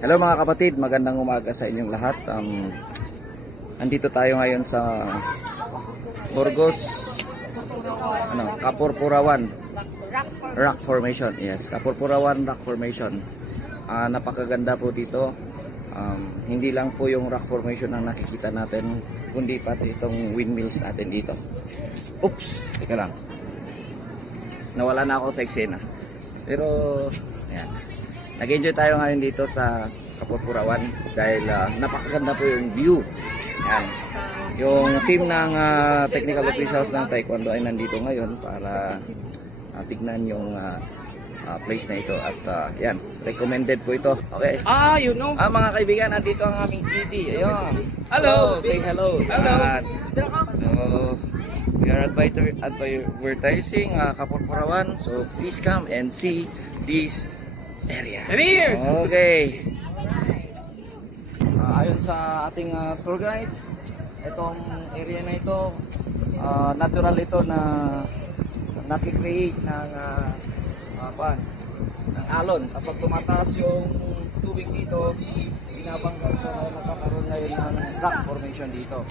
Hello mga kapatid, magandang umaga sa inyong lahat. Andito tayo ngayon sa Burgos, Kapurpurawan Rock Formation. Yes, Kapurpurawan Rock Formation. Napakaganda po dito. Hindi lang po yung rock formation ang nakikita natin, kundi pati itong windmills natin dito. Oops, teka lang. Nawala na ako sa eksena. Pero, ayan. Nag-enjoy tayo ngayon dito sa Kapurpurawan dahil napakaganda po yung view. Yan. Yung team ng technical officials ng Taekwondo ay nandito ngayon para tignan yung place na ito at yan, recommended po ito. Okay. You know. Mga kaibigan, nandito ang aming PD. Ayun. Hello. Say hello. Hello. So, we are advertising Kapurpurawan. So, please come and see this area. Come here. Okay. Ayon sa ating tour guide, itong area na ito, natural ito na nakikreate ng alon. Kapag tumataas yung tubig dito, binabangga ito na nakakaroon ngayon ng rock formation dito.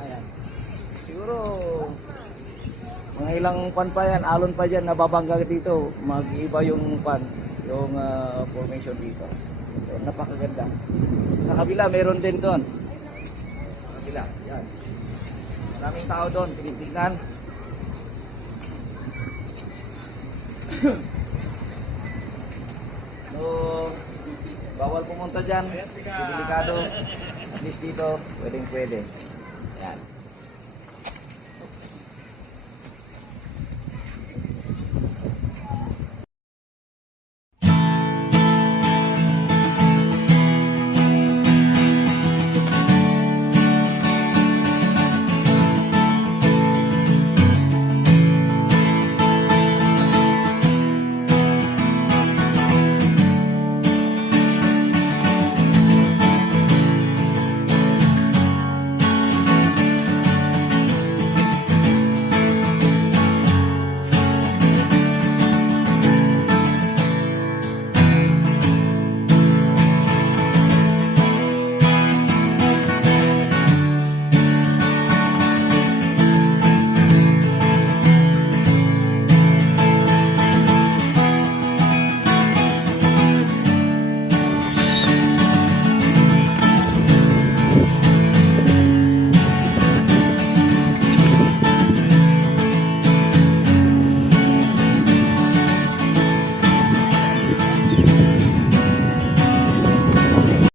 Ayan. Siguro mga ilang pan pa yan, alon pa dyan, nababangga dito, mag-iba yung yung formation dito. So, napakaganda. Sa kabila, meron din doon. Sa kabila, yan. Maraming tao doon, tinitignan. So, bawal pumunta dyan. Delikado. At least dito, pwedeng pwede. Yan.